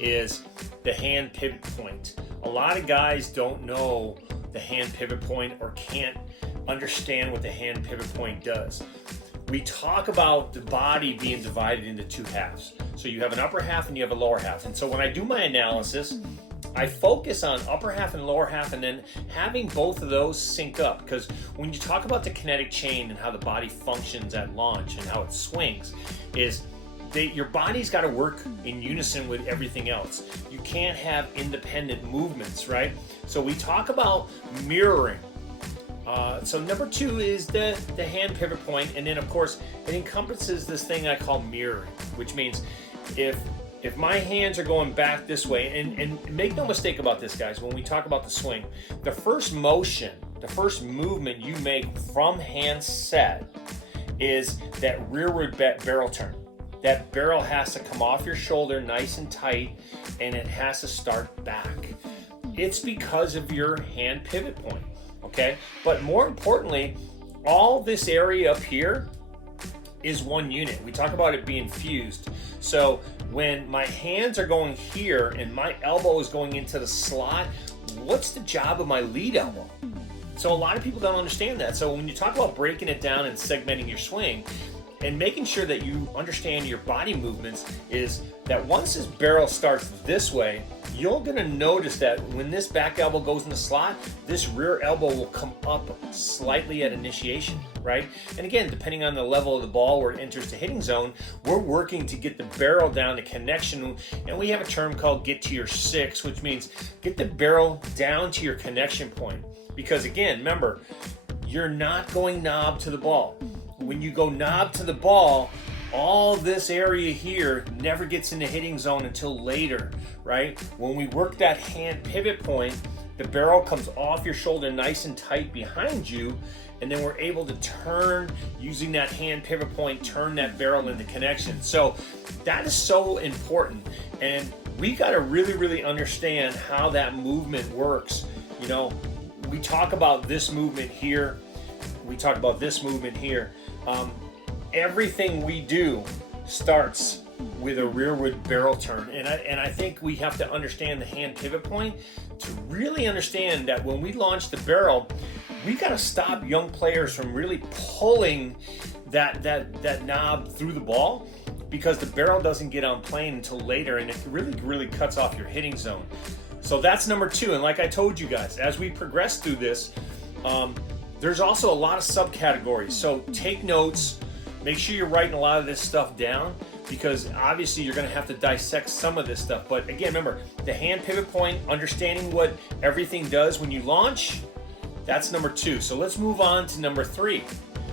is the hand pivot point. A lot of guys don't know the hand pivot point or can't understand what the hand pivot point does. We talk about the body being divided into two halves. So you have an upper half and you have a lower half. And so when I do my analysis, I focus on upper half and lower half, and then having both of those sync up. Because when you talk about the kinetic chain and how the body functions at launch and how it swings, your body's got to work in unison with everything else. You can't have independent movements, right? So we talk about mirroring. So number 2 is the hand pivot point, and then of course it encompasses this thing I call mirroring, which means if my hands are going back this way, and make no mistake about this, guys, when we talk about the swing, the first motion, the first movement you make from hand set is that rearward barrel turn. That barrel has to come off your shoulder nice and tight, and it has to start back. It's because of your hand pivot point, okay? But more importantly, all this area up here is one unit. We talk about it being fused. So when my hands are going here and my elbow is going into the slot, what's the job of my lead elbow? So a lot of people don't understand that. So when you talk about breaking it down and segmenting your swing and making sure that you understand your body movements, is that once this barrel starts this way, you're going to notice that when this back elbow goes in the slot, this rear elbow will come up slightly at initiation, right? And again, depending on the level of the ball where it enters the hitting zone, we're working to get the barrel down to connection. And we have a term called get to your 6, which means get the barrel down to your connection point. Because again, remember, you're not going knob to the ball. When you go knob to the ball, all this area here never gets in the hitting zone until later, right? When we work that hand pivot point, the barrel comes off your shoulder nice and tight behind you, and then we're able to turn, using that hand pivot point, turn that barrel into connection. So that is so important, and we got to really understand how that movement works. You know, we talk about this movement here, we talk about this movement here. Everything we do starts with a rearward barrel turn, and I think we have to understand the hand pivot point to really understand that when we launch the barrel, we got to stop young players from really pulling that knob through the ball, because the barrel doesn't get on plane until later, and it really cuts off your hitting zone. So that's number 2. And like I told you guys, as we progress through this, there's also a lot of subcategories. So take notes. Make sure you're writing a lot of this stuff down, because obviously you're going to have to dissect some of this stuff. But again, remember, the hand pivot point, understanding what everything does when you launch, that's number 2. So let's move on to number 3.